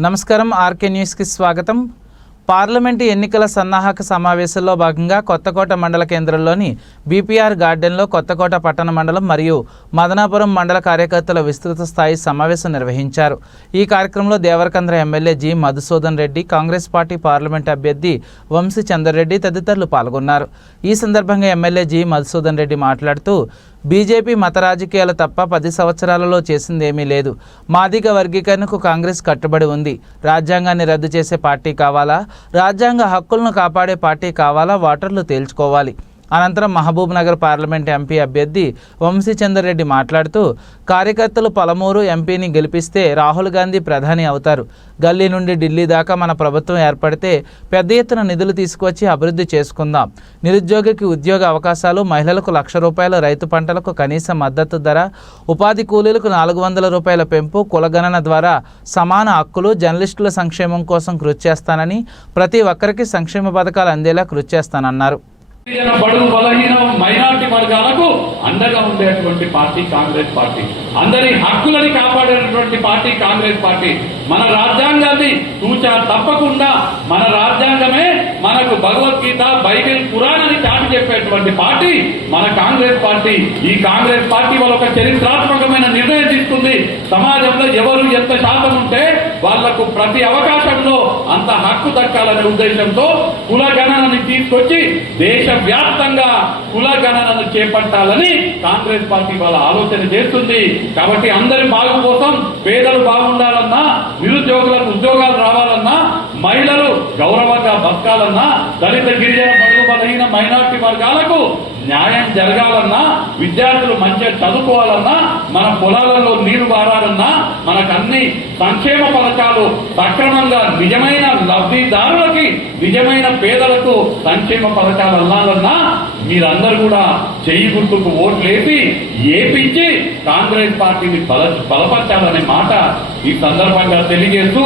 నమస్కారం ఆర్కే న్యూస్కి స్వాగతం. పార్లమెంటు ఎన్నికల సన్నాహక సమావేశంలో భాగంగా కొత్తకోట మండల కేంద్రంలోని బీపీఆర్ గార్డెన్లో కొత్తకోట పట్టణ మండలం మరియు మదనాపురం మండల కార్యకర్తల విస్తృత స్థాయి సమావేశం నిర్వహించారు. ఈ కార్యక్రమంలో Devarakadra MLA G. Madhusudan Reddy Congress party parliament అభ్యర్థి వంశీ చంద్రరెడ్డి తదితరులు పాల్గొన్నారు. ఈ సందర్భంగా ఎమ్మెల్యే జి. మధుసూదన్ రెడ్డి మాట్లాడుతూ బీజేపీ మత రాజకీయాలు తప్ప పది సంవత్సరాలలో చేసిందేమీ లేదు. మాదిగ వర్గీకరణకు కాంగ్రెస్ కట్టుబడి ఉంది. రాజ్యాంగాన్ని రద్దు చేసే పార్టీ కావాలా? రాజ్యాంగ హక్కులను కాపాడే పార్టీ కావాలా? ఓటర్లు తేల్చుకోవాలి. అనంతరం మహబూబ్ నగర్ పార్లమెంట్ ఎంపీ అభ్యర్థి వంశీచందర్ రెడ్డి మాట్లాడుతూ కార్యకర్తలు పలమూరు ఎంపీని గెలిపిస్తే రాహుల్ గాంధీ ప్రధాని అవుతారు. గల్లీ నుండి ఢిల్లీ దాకా మన ప్రభుత్వం ఏర్పడితే పెద్ద ఎత్తున నిధులు తీసుకొచ్చి అభివృద్ధి చేసుకుందాం. నిరుద్యోగికి ఉద్యోగ అవకాశాలు మహిళలకు లక్ష రూపాయల రైతు పంటలకు కనీస మద్దతు ధర ఉపాధి కూలీలకు నాలుగు వందల రూపాయల పెంపు కులగణన ద్వారా సమాన హక్కులు జర్నలిస్టుల సంక్షేమం కోసం కృషి చేస్తానని ప్రతి ఒక్కరికి సంక్షేమ పథకాలు అందేలా కృషి చేస్తానన్నారు. బడుగు బలహీన మైనార్టీ వర్గాలకు అండగా ఉండేటువంటి పార్టీ కాంగ్రెస్ పార్టీ. అందరి హక్కులని కాపాడేటటువంటి పార్టీ కాంగ్రెస్ పార్టీ. మన రాజ్యాంగాన్ని తూచా తప్పకుండా మన రాజ్యాంగమే మనకు భగవద్గీత బైబిల్ పురాణాన్ని చాటి చెప్పేటువంటి పార్టీ మన కాంగ్రెస్ పార్టీ. ఈ కాంగ్రెస్ పార్టీ వాళ్ళ ఒక చరిత్రాత్మకమైన నిర్ణయం తీసుకుంది. సమాజంలో ఎవరు ఎంత శాతం ఉంటే వాళ్ళకు ప్రతి అవకాశంలో అంత హక్కు దక్కాలనే ఉద్దేశంతో కుల గణనని తీసుకొచ్చి దేశవ్యాప్తంగా కుల గణనను చేపట్టాలని కాంగ్రెస్ పార్టీ వాళ్ళ ఆలోచన చేస్తుంది. కాబట్టి అందరి బాగు కోసం పేదలు బాగుండాలన్నా నిరుద్యోగులకు ఉద్యోగాలు రావాలన్నా మహిళలు గౌరవంగా బతకాలన్నా దళిత గిరిజన బడుగు బలహీన మైనార్టీ వర్గాలకు న్యాయం జరగాలన్నా విద్యార్థులు మంచిగా చదువుకోవాలన్నా మన పొలాలలో నీరు వారాలన్నా మనకన్ని సంక్షేమ పథకాలు సక్రమంగా నిజమైన లబ్ధిదారులకి నిజమైన పేదలకు సంక్షేమ పథకాలు అల్లాలన్నా మీరందరూ కూడా చెయ్యి గుర్తుకు ఓట్లు ఏపించి కాంగ్రెస్ పార్టీని బల బలపరచాలనే మాట ఈ సందర్భంగా తెలియజేస్తూ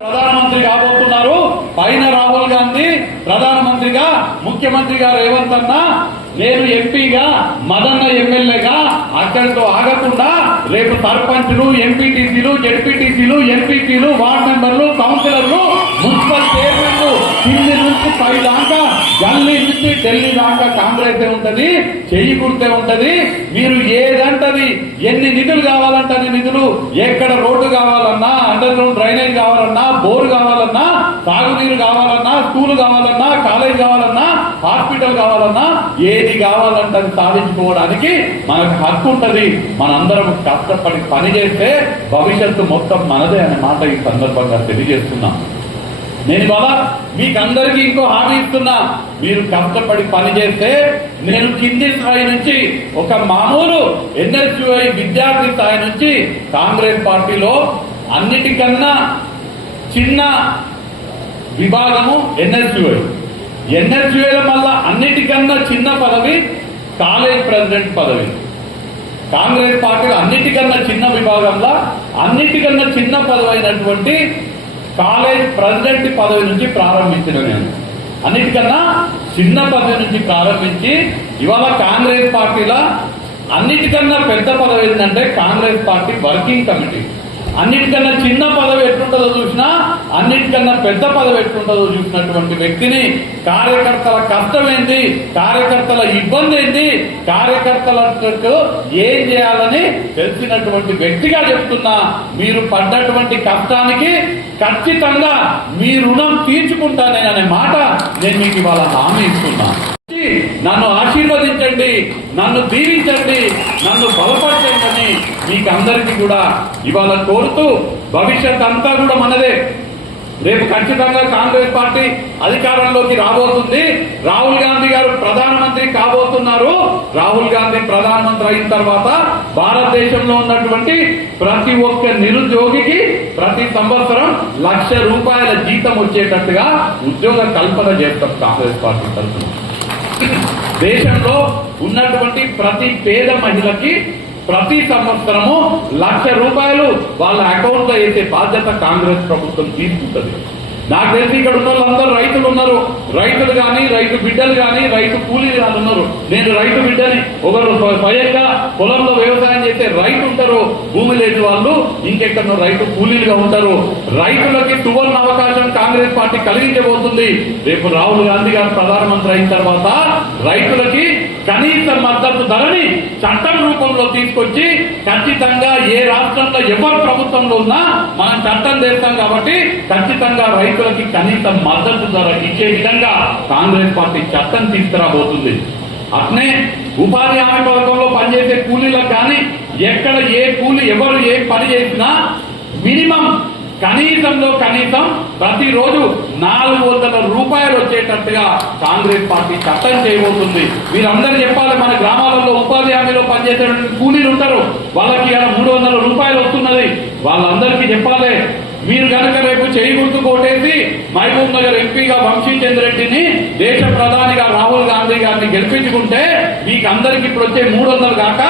ప్రధానమంత్రి కాబోతున్నారు. పైన రాహుల్ గాంధీ ప్రధానమంత్రిగా ముఖ్యమంత్రిగా రేవంత్ అన్న నేను ఎంపీగా మదన్న ఎమ్మెల్యేగా అక్కడితో ఆగకుండా రేపు సర్పంచ్లు ఎంపీటీసీలు జడ్పీటీసీలు ఎంపీటీలు వార్డు మెంబర్లు కౌన్సిలర్లు చెల్లి దాకా కాంగ్రెస్ ఉంటది చెయ్యి గుర్తే ఉంటది. మీరు ఏదంటది ఎన్ని నిధులు కావాలంటే నిధులు ఎక్కడ రోడ్డు కావాలన్నా అండర్ గ్రౌండ్ డ్రైనేజ్ కావాలన్నా బోర్ కావాలన్నా తాగునీరు కావాలన్నా స్కూల్ కావాలన్నా కాలేజ్ కావాలన్నా హాస్పిటల్ కావాలన్నా ఏది కావాలంటే అది సాధించుకోవడానికి మనకు హక్కు ఉంటది. మనందరం కష్టపడి పని చేస్తే భవిష్యత్తు మొత్తం మనదే అనే మాట ఈ సందర్భంగా తెలియజేస్తున్నాం. నేను బాబా మీకు అందరికీ ఇంకో హామీ ఇస్తున్నా. మీరు కష్టపడి పని చేస్తే నేను కింది స్థాయి నుంచి ఒక మామూలు ఎన్ఎస్యుఐ విద్యార్థి స్థాయి నుంచి కాంగ్రెస్ పార్టీలో అన్నిటికన్నా చిన్న విభాగము ఎన్ఎస్యుఐ. ఎన్ఎస్యుఐల మళ్ళా అన్నిటికన్నా చిన్న పదవి కాలేజ్ ప్రెసిడెంట్ పదవి. కాంగ్రెస్ పార్టీలో అన్నిటికన్నా చిన్న విభాగంలో అన్నిటికన్నా చిన్న పదవి అయినటువంటి కాలేజ్ ప్రెసిడెంట్ పదవి నుంచి ప్రారంభించిన నేను అన్నిటికన్నా చిన్న పదవి నుంచి ప్రారంభించి ఇవాళ కాంగ్రెస్ పార్టీలో అన్నిటికన్నా పెద్ద పదవి ఏంటంటే కాంగ్రెస్ పార్టీ వర్కింగ్ కమిటీ. అన్నిటికన్నా చిన్న పదవి ఎట్లుంటుందో చూసినా అన్నిటికన్నా పెద్ద పదవి ఎట్లుంటుందో చూసినటువంటి వ్యక్తిని కార్యకర్తల కష్టం ఏంటి కార్యకర్తల ఇబ్బంది ఏంటి కార్యకర్తలకు ఏం చేయాలని తెలిసినటువంటి వ్యక్తిగా చెప్తున్నా మీరు పడ్డటువంటి కష్టానికి ఖచ్చితంగా మీ రుణం తీర్చుకుంటానే అనే మాట నేను మీకు ఇవాళ హామీ ఇస్తున్నాను నన్ను ఆశీర్వదించండి. నన్ను దీవించండి. నన్ను బలపరచండి. మీకు అందరికీ కూడా ఇవాళ కోరుతూ భవిష్యత్ అంతా కూడా మనదే. రేపు ఖచ్చితంగా కాంగ్రెస్ పార్టీ అధికారంలోకి రాబోతుంది. రాహుల్ గాంధీ గారు ప్రధానమంత్రి కాబోతున్నారు. రాహుల్ గాంధీ ప్రధానమంత్రి అయిన తర్వాత భారతదేశంలో ఉన్నటువంటి ప్రతి ఒక్క నిరుద్యోగికి ప్రతి సంవత్సరం లక్ష రూపాయల జీతం వచ్చేటట్టుగా ఉద్యోగ కల్పన చేస్తాం కాంగ్రెస్ పార్టీ తరఫున. దేశంలో ఉన్నటువంటి ప్రతి పేద మహిళకి ప్రతి సంవత్సరము లక్ష రూపాయలు వాళ్ళ అకౌంట్లో వేసే బాధ్యత కాంగ్రెస్ ప్రభుత్వం తీసుకుంటుంది. నాకు తెలిసి ఇక్కడ ఉన్న వాళ్ళందరూ రైతులు ఉన్నారు. రైతులు కానీ రైతు బిడ్డలు కానీ రైతు కూలీలు కానీ ఉన్నారు. నేను రైతు బిడ్డని ఒకరు స్వయంగా పొలంలో వ్యవసాయం చేసే రైతు ఉంటారు. భూమి లేని వాళ్ళు ఇంకెక్కడ రైతు కూలీలుగా ఉంటారు. రైతులకి సువర్ణ అవకాశం కాంగ్రెస్ పార్టీ కలిగించబోతుంది. రేపు రాహుల్ గాంధీ గారు ప్రధానమంత్రి అయిన తర్వాత రైతులకి కనీస మద్దతు ధరని చట్టం రూపంలో తీసుకొచ్చి ఖచ్చితంగా ఏ రాష్ట్రంలో ఎవరు ప్రభుత్వంలో ఉన్నా మనం చట్టం చేస్తాం కాబట్టి ఖచ్చితంగా రైతులకి కనీస మద్దతు ధర ఇచ్చే విధంగా కాంగ్రెస్ పార్టీ చట్టం తీసుకురాబోతుంది. అట్నే ఉపాధి హామీ పథకంలో పనిచేసే కూలీలకు కానీ ఎక్కడ ఏ కూలి ఎవరు ఏ పని చేసినా మినిమం కనీసంలో కనీసం ప్రతిరోజు నాలుగు వందల రూపాయలు వచ్చేటట్టుగా కాంగ్రెస్ పార్టీ చట్టం చేయబోతుంది. వీరందరూ చెప్పాలి మన గ్రామాలలో ఉపాధి హామీలో పనిచేసే కూలీలు ఉంటారు. వాళ్ళకి ఇలా మూడు వందల రూపాయలు వస్తున్నది. వాళ్ళందరికీ చెప్పాలి మీరు కనుక రేపు చేయి గుర్తు కోటేసి మహబూబ్ నగర్ ఎంపీగా వంశీచంద్ర రెడ్డిని దేశ ప్రధానిగా రాహుల్ గాంధీ గారిని గెలిపించుకుంటే మీకు అందరికి ఇప్పుడు వచ్చే మూడు వందలు కాక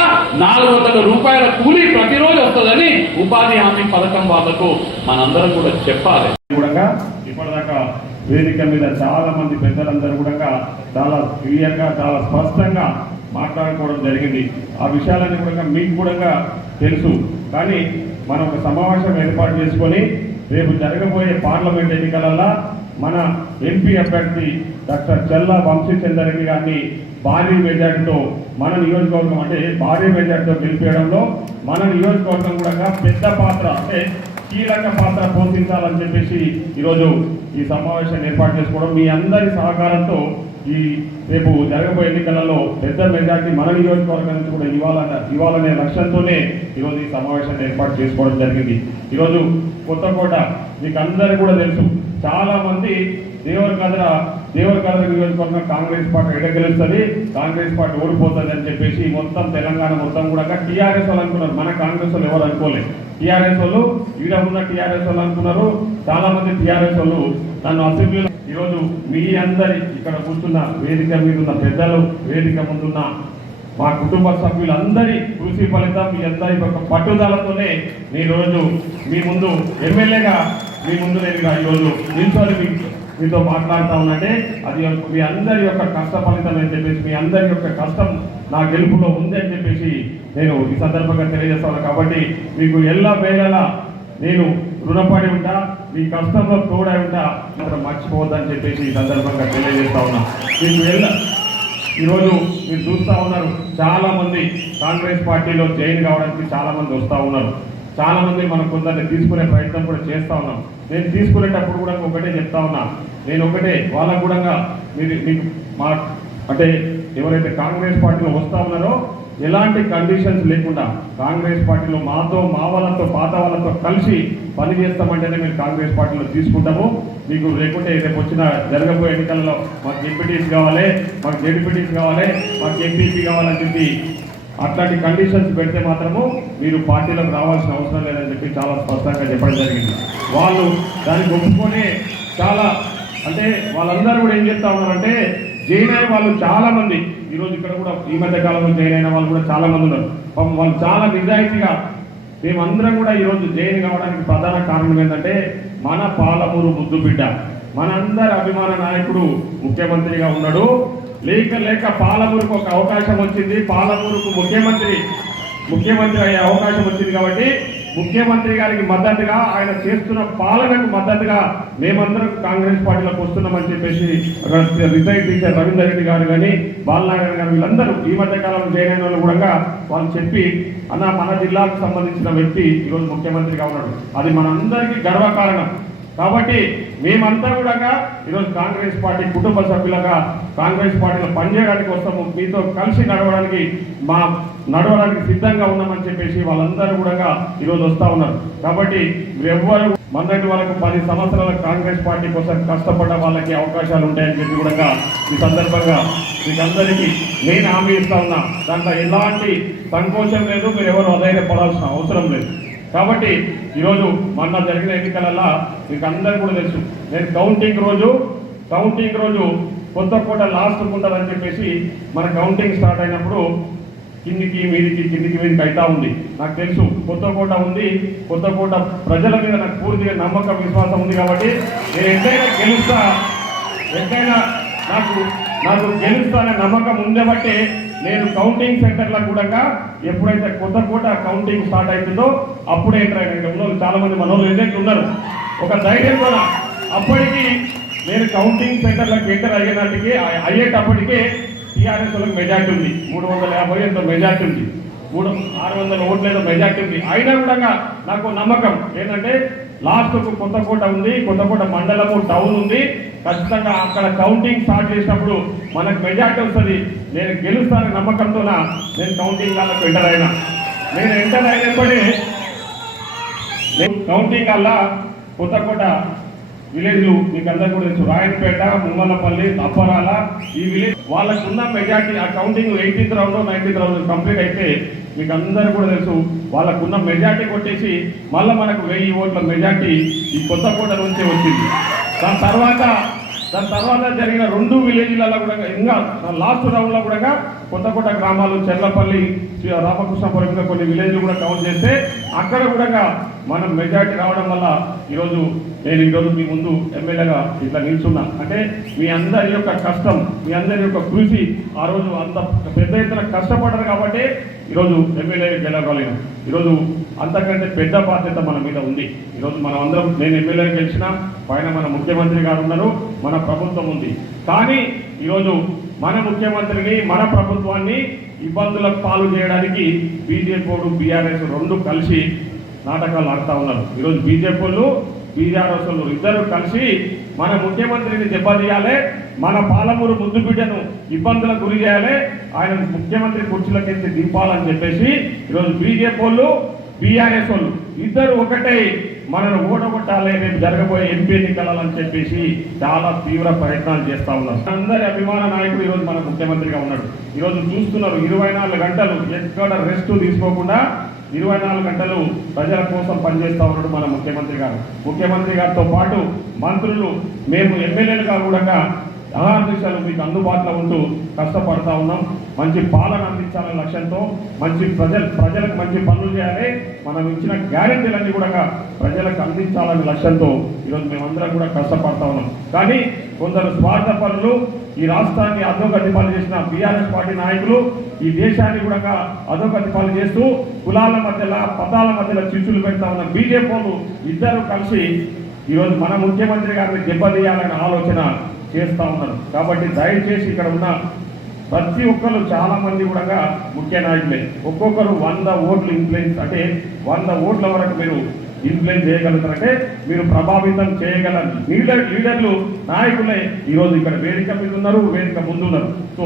నాలుగు వందల రూపాయల కూలీ ప్రతిరోజు వస్తుందని ఉపాధి హామీ పథకం వాళ్ళకు మనందరం కూడా చెప్పాలి. కూడా ఇప్పటిదాకా వేదిక మీద చాలా మంది పెద్దలందరూ కూడా చాలా క్లియర్గా చాలా స్పష్టంగా మాట్లాడుకోవడం జరిగింది. ఆ విషయాలన్నీ కూడా మీకు కూడా తెలుసు. కానీ మనం ఒక సమావేశం ఏర్పాటు చేసుకొని రేపు జరగబోయే పార్లమెంట్ ఎన్నికలలో మన ఎంపీ అభ్యర్థి డాక్టర్ చల్లా వంశీచంద్రెడ్డి గారిని భారీ మెజార్టీతో మన నియోజకవర్గం అంటే భారీ మెజార్టీతో గెలిపేయడంలో మన నియోజకవర్గం కూడా పెద్ద పాత్ర అంటే కీలక పాత్ర పోషించాలని చెప్పేసి ఈరోజు ఈ సమావేశాన్ని ఏర్పాటు చేసుకోవడం మీ అందరి సహకారంతో ఈ రేపు జరగబోయే ఎన్నికలలో పెద్ద మెజార్టీ మన నియోజకవర్గం నుంచి కూడా ఇవ్వాలన్న ఇవ్వాలనే లక్ష్యంతోనే ఈరోజు ఈ సమావేశాన్ని ఏర్పాటు చేసుకోవడం జరిగింది. ఈరోజు కొత్తకోట మీకు అందరికీ కూడా తెలుసు చాలా మంది దేవరకద్ర దేవరకద్ర నియోజకవర్గం కాంగ్రెస్ పార్టీ ఎడగెలుస్తుంది కాంగ్రెస్ పార్టీ ఓడిపోతుంది అని చెప్పేసి మొత్తం తెలంగాణ మొత్తం కూడా టీఆర్ఎస్ వాళ్ళు అనుకున్నారు. మన కాంగ్రెస్ వాళ్ళు ఎవరు అనుకోలేదు టీఆర్ఎస్ వాళ్ళు ఈడ ఉన్న టీఆర్ఎస్ వాళ్ళు అనుకున్నారు. చాలా మంది టీఆర్ఎస్ వాళ్ళు నన్ను అసెంబ్లీలో ఈరోజు మీ అందరి ఇక్కడ కూర్చున్న వేదిక మీద ఉన్న పెద్దలు వేదిక ముందున్న మా కుటుంబ సభ్యులందరి కృషి ఫలితం మీ అందరి యొక్క పట్టుదలతోనే ఈరోజు రోజు మీ ముందు ఎమ్మెల్యేగా మీ ముందు నేను ఇక ఈరోజు నిల్చొని మీ మీతో మాట్లాడుతా ఉన్నట్టే అది మీ అందరి యొక్క కష్ట ఫలితం అని చెప్పేసి మీ అందరి యొక్క కష్టం నా గెలుపులో ఉంది అని చెప్పేసి నేను ఈ సందర్భంగా తెలియజేస్తాను కాబట్టి మీకు ఎల్లా వేళలా నేను రుణపడి ఉంటా మీ కష్టంలో తోడై ఉంటా మాత్రం మర్చిపోవద్దని చెప్పేసి ఈ సందర్భంగా తెలియజేస్తా ఉన్నా. మీకు ఎల్ల ఈరోజు మీరు చూస్తా ఉన్నారు చాలామంది కాంగ్రెస్ పార్టీలో జాయిన్ కావడానికి చాలామంది వస్తూ ఉన్నారు. చాలా మంది మనం కొందరిని తీసుకునే ప్రయత్నం కూడా చేస్తా ఉన్నాం. నేను తీసుకునేటప్పుడు కూడా ఒకటే చెప్తా ఉన్నా. నేను ఒకటే వాళ్ళకు కూడా మీరు మీకు మా అంటే ఎవరైతే కాంగ్రెస్ పార్టీలో వస్తా ఉన్నారో ఎలాంటి కండిషన్స్ లేకుండా కాంగ్రెస్ పార్టీలో మాతో మా వాళ్ళతో పాత వాళ్ళతో కలిసి పని చేస్తామంటేనే మేము కాంగ్రెస్ పార్టీలో తీసుకుంటాము. మీకు లేకుంటే రేపు వచ్చిన జరగబోయే ఎన్నికలలో మాకు ఎంపీటీస్ కావాలి మాకు జెడ్పీటీస్ కావాలి మాకు ఎంపీపీ కావాలని చెప్పి అట్లాంటి కండిషన్స్ పెడితే మాత్రము మీరు పార్టీలకు రావాల్సిన అవసరం లేదని చెప్పి చాలా స్పష్టంగా చెప్పడం జరిగింది. వాళ్ళు దానికి ఒప్పుకొని చాలా అంటే వాళ్ళందరూ కూడా ఏం చెప్తా ఉన్నారంటే జైన్ అయిన వాళ్ళు చాలా మంది ఈరోజు ఇక్కడ కూడా ఈ మధ్య కాలంలో జైన్ అయిన వాళ్ళు కూడా చాలా మంది ఉన్నారు వాళ్ళు చాలా నిజాయితీగా మేమందరం కూడా ఈరోజు జైన్ కావడానికి ప్రధాన కారణం ఏంటంటే మన పాలమూరు ముద్దు బిడ్డ మనందరి అభిమాన నాయకుడు ముఖ్యమంత్రిగా ఉన్నాడు. లేక లేక పాలమూరుకు ఒక అవకాశం వచ్చింది. పాలమూరుకు ముఖ్యమంత్రి ముఖ్యమంత్రి అయ్యే అవకాశం వచ్చింది కాబట్టి ముఖ్యమంత్రి గారికి మద్దతుగా ఆయన చేస్తున్న పాలనకు మద్దతుగా మేమందరం కాంగ్రెస్ పార్టీలోకి వస్తున్నామని చెప్పేసి అక్కడ రిటైర్ టీచర్ రవీందర్ రెడ్డి గారు కానీ బాలనారాయణ గారు వీళ్ళందరూ ఈ మధ్య కాలంలో వాళ్ళు కూడా వాళ్ళు చెప్పి అన్న మన జిల్లాకు సంబంధించిన వ్యక్తి ఈరోజు ముఖ్యమంత్రిగా ఉన్నాడు. అది మనందరికీ గర్వకారణం. కాబట్టి మేమంతా కూడా ఈరోజు కాంగ్రెస్ పార్టీ కుటుంబ సభ్యులుగా కాంగ్రెస్ పార్టీలో పనిచేయడానికి వస్తాము. మీతో కలిసి నడవడానికి మా నడవడానికి సిద్ధంగా ఉన్నామని చెప్పేసి వాళ్ళందరూ కూడా ఈరోజు వస్తూ ఉన్నారు. కాబట్టి ఎవ్వరు మొన్నటి వరకు పది సంవత్సరాల కాంగ్రెస్ పార్టీ కోసం కష్టపడ్డ వాళ్ళకి అవకాశాలు ఉంటాయని చెప్పి కూడా ఈ సందర్భంగా మీకందరికీ నేను హామీ ఇస్తా ఉన్నా. దాంట్లో ఎలాంటి సంకోచం లేదు మీరు ఎవరు అధైర్యపడాల్సిన అవసరం లేదు. కాబట్టి ఈరోజు మొన్న జరిగిన ఎన్నికలలో మీకు అందరు కూడా తెలుసు. నేను కౌంటింగ్ రోజు కౌంటింగ్ రోజు కొత్త పూట లాస్ట్ ఉంటుందని చెప్పేసి మన కౌంటింగ్ స్టార్ట్ అయినప్పుడు కిందికి మీదికి కిందికి మీదికి అయితా ఉంది. నాకు తెలుసు కొత్తకోట ఉంది కొత్తకోట ప్రజల మీద నాకు పూర్తిగా నమ్మకం విశ్వాసం ఉంది కాబట్టి నేను ఎంతైనా గెలుస్తా ఎంతైనా నాకు నాకు గెలుస్తానే నమ్మకం ఉంది బట్టి నేను కౌంటింగ్ సెంటర్లో కూడా ఎప్పుడైతే కొత్త కోట కౌంటింగ్ స్టార్ట్ అవుతుందో అప్పుడే ఎంటర్ అయిన ఉన్న వాళ్ళు చాలా మంది మనోళ్ళు ఏంటంటే ఉన్నారు. ఒక ధైర్యం కూడా అప్పటికి నేను కౌంటింగ్ సెంటర్లకు ఎంటర్ అయ్యేనాటికి అయ్యేటప్పటికే టీఆర్ఎస్ వాళ్ళకి మెజార్టీ ఉంది. మూడు వందల యాభై ఎంతో మెజార్టీ ఉంది. మూడు ఆరు వందల ఓట్లేదో మెజార్టీ ఉంది. అయినా కూడా నాకు నమ్మకం. ఏంటంటే లాస్ట్ కొత్తకోట ఉంది కొత్తకోట మండలము టౌన్ ఉంది. ఖచ్చితంగా అక్కడ కౌంటింగ్ స్టార్ట్ చేసినప్పుడు మనకు మెజార్టీ వస్తుంది. నేను గెలుస్తానని నమ్మకంతో నేను కౌంటింగ్ వాళ్ళకు ఎంటర్ అయినా. నేను ఎంటర్ అయినప్పుడే నేను కౌంటింగ్ అలా కొత్తకోట విలేజ్లు మీకు అందరు కూడా తెలుసు. రాయనపేట ముమ్మలపల్లి అప్పరాల ఈ విలేజ్ వాళ్ళకు ఉన్న మెజార్టీ ఆ counting eighteenth round nineteenth round complete అయితే మీకు అందరూ కూడా తెలుసు. వాళ్ళకున్న మెజార్టీ కొట్టేసి మళ్ళీ మనకు వెయ్యి ఓట్ల మెజార్టీ ఈ కొత్తకోట నుంచే వచ్చింది. దాని తర్వాత దాని తర్వాత జరిగిన రెండు విలేజ్లలో కూడా ఇంకా లాస్ట్ రౌండ్లో కూడా కొత్తకోట గ్రామాలు చెర్లపల్లి శ్రీ రామకృష్ణపురం ఇంకా కొన్ని విలేజ్లు కూడా కౌంట్ చేస్తే అక్కడ కూడా మనం మెజార్టీ రావడం వల్ల ఈరోజు నేను ఈరోజు మీ ముందు ఎమ్మెల్యేగా ఇట్లా నిల్చున్నా. అంటే మీ అందరి యొక్క కష్టం మీ అందరి యొక్క కృషి ఆ రోజు అంత పెద్ద ఎత్తున కష్టపడ్డారు కాబట్టి ఈరోజు ఎమ్మెల్యే గెలవగలిగిన ఈరోజు అంతకంటే పెద్ద బాధ్యత మన మీద ఉంది. ఈరోజు మనం అందరం నేను ఎమ్మెల్యే గెలిచిన పైన మన ముఖ్యమంత్రి గారు ఉన్నారు మన ప్రభుత్వం ఉంది. కానీ ఈరోజు మన ముఖ్యమంత్రిని మన ప్రభుత్వాన్ని ఇబ్బందులకు పాలు చేయడానికి బీజేపీ బీఆర్ఎస్ రెండు కలిసి నాటకాలు ఆడుతూ ఉన్నారు. ఈరోజు బీజేపీ వాళ్ళు బీఆర్ఎస్ వాళ్ళు ఇద్దరు కలిసి మన ముఖ్యమంత్రిని దెబ్బతీయాలి మన పాలమూరు ముద్దు బిడ్డను ఇబ్బందులకు గురి చేయాలి. ఆయన ముఖ్యమంత్రి కుర్చీలకెత్తి దింపాలని చెప్పేసి ఈరోజు బీజేపీ వాళ్ళు బీఆర్ఎస్ వాళ్ళు ఇద్దరు ఒకటే మనను ఓడగొట్టాలి రేపు జరగబోయే ఎంపీ ఎన్నికలని చెప్పేసి చాలా తీవ్ర ప్రయత్నాలు చేస్తా ఉన్నారు. అందరి అభిమాన నాయకుడు ఈరోజు మన ముఖ్యమంత్రిగా ఉన్నాడు. ఈరోజు చూస్తున్నారు ఇరవై నాలుగు గంటలు ఎక్కడ రెస్ట్ తీసుకోకుండా ఇరవై నాలుగు గంటలు ప్రజల కోసం పనిచేస్తా ఉన్నాడు మన ముఖ్యమంత్రి గారు. ముఖ్యమంత్రి గారితో పాటు మంత్రులు మేము ఎమ్మెల్యేలుగా కూడా అహర్నిశలు మీకు అందుబాటులో ఉంటూ కష్టపడతా ఉన్నాం. మంచి పాలన అందించాలనే లక్ష్యంతో మంచి ప్రజలు ప్రజలకు మంచి పనులు చేయాలి. మనం ఇచ్చిన గ్యారెంటీలన్నీ కూడా ప్రజలకు అందించాలనే లక్ష్యంతో ఈరోజు మేమందరం కూడా కష్టపడతా ఉన్నాం. కానీ కొందరు స్వార్థ పనులు ఈ రాష్ట్రాన్ని అధోగతిపాలు చేసిన బీఆర్ఎస్ పార్టీ నాయకులు ఈ దేశాన్ని కూడా అధోగతిపాలు చేస్తూ కులాల మధ్యలో పదాల మధ్యలో చిచ్చులు పెడతా ఉన్న బీజేపీ ఇద్దరు కలిసి ఈరోజు మన ముఖ్యమంత్రి గారిని దెబ్బతీయాలనే ఆలోచన చేస్తా ఉన్నారు. కాబట్టి దయచేసి ఇక్కడ ఉన్న ప్రతి ఒక్కరు చాలా మంది కూడా ముఖ్య నాయకులే. ఒక్కొక్కరు వంద ఓట్లు ఇన్ఫ్లుయెన్స్ అంటే వంద ఓట్ల వరకు మీరు ఇన్ఫ్లుయెన్స్ చేయగలుగుతారంటే మీరు ప్రభావితం చేయగల లీడర్ లీడర్లు నాయకులే ఈరోజు ఇక్కడ వేదిక మీద ఉన్నారు వేదిక ముందు ఉన్నారు. సో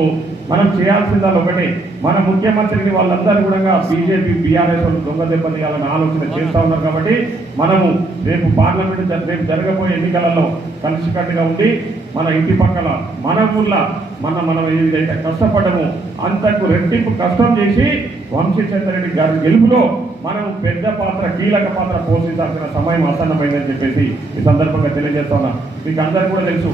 మనం చేయాల్సిందల్లా ఒకటే. మన ముఖ్యమంత్రిని వాళ్ళందరూ కూడా బీజేపీ బీఆర్ఎస్ వాళ్ళు దొంగ దెబ్బతీయాలని ఆలోచన చేస్తూ ఉన్నారు కాబట్టి మనము రేపు పార్లమెంట్ రేపు జరగబోయే ఎన్నికలలో కలిసికట్టుగా ఉండి మన ఇంటి పక్కల మన ఊళ్ళ మన మనం ఏదైతే కష్టపడము అంతకు రెట్టింపు కష్టం చేసి వంశీచంద్రెడ్డి గారి గెలుపులో మనం పెద్ద పాత్ర కీలక పాత్ర పోషించాల్సిన సమయం ఆసన్నమైందని చెప్పేసి ఈ సందర్భంగా తెలియజేస్తా ఉన్నా. మీకు అందరికీ కూడా తెలుసు